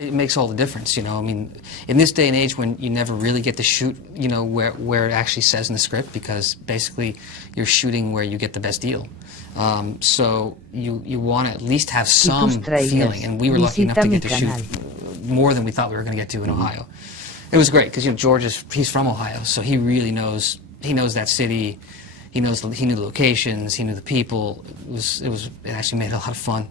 It makes all the difference, you know. I mean, in this day and age when you never really get to shoot, you know, where it actually says in the script, because basically you're shooting where you get the best deal. So you want to at least have some feeling, and we were lucky enough to get to shoot more than we thought we were going to get to in Ohio. It was great because, you know, George he's from Ohio, so he really knows that city. He knew the locations, he knew the people. It actually made it a lot of fun.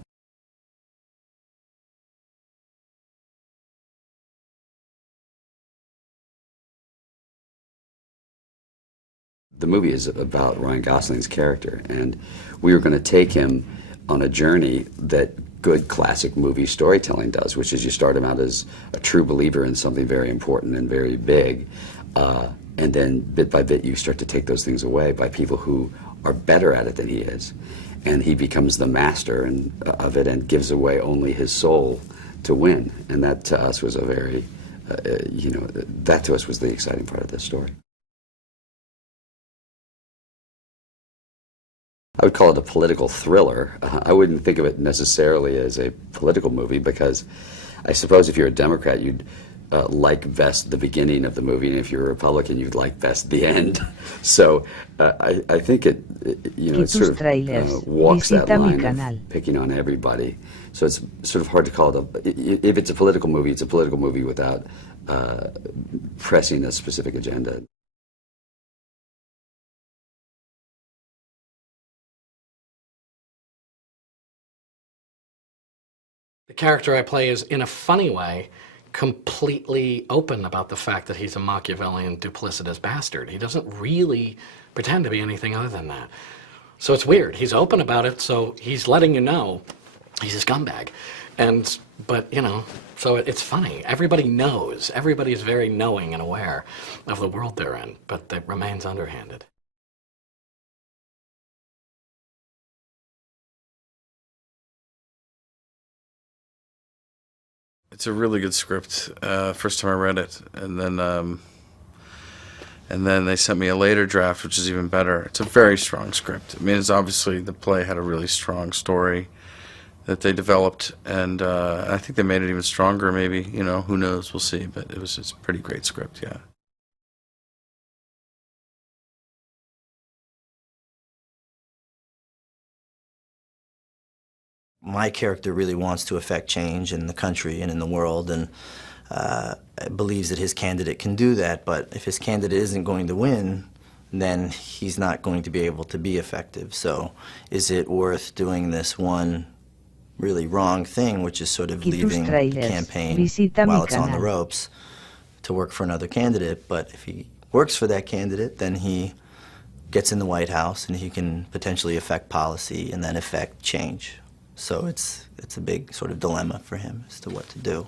The movie is about Ryan Gosling's character, and we were going to take him on a journey that good classic movie storytelling does, which is you start him out as a true believer in something very important and very big, and then bit by bit you start to take those things away by people who are better at it than he is, and he becomes the master of it and gives away only his soul to win. And that to us was a very, you know, that to us was the exciting part of this story. I would call it a political thriller. I wouldn't think of it necessarily as a political movie, because I suppose if you're a Democrat, you'd like best the beginning of the movie, and if you're a Republican, you'd like best the end. So I think it you know, it sort of walks that line of picking on everybody. So it's sort of hard to call it if it's a political movie, it's a political movie without pressing a specific agenda. The character I play is, in a funny way, completely open about the fact that he's a Machiavellian, duplicitous bastard. He doesn't really pretend to be anything other than that. So it's weird. He's open about it, so he's letting you know he's a scumbag. But, you know, so it's funny. Everybody knows. Everybody is very knowing and aware of the world they're in, but it remains underhanded. It's a really good script. First time I read it, and then they sent me a later draft, which is even better. It's a very strong script. I mean, it's obviously the play had a really strong story that they developed, and I think they made it even stronger. Maybe, you know, who knows? We'll see. But it's a pretty great script, yeah. My character really wants to affect change in the country and in the world, and believes that his candidate can do that. But if his candidate isn't going to win, then he's not going to be able to be effective. So is it worth doing this one really wrong thing, which is sort of leaving the campaign while it's on the ropes to work for another candidate? But if he works for that candidate, then he gets in the White House and he can potentially affect policy and then affect change. So it's a big sort of dilemma for him as to what to do.